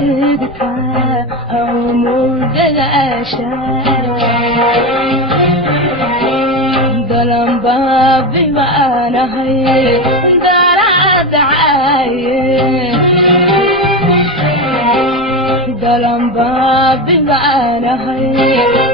دلدتها أمور دلاشا دلم بابي وأنا هي دراد عاية دلم بابي وأنا هي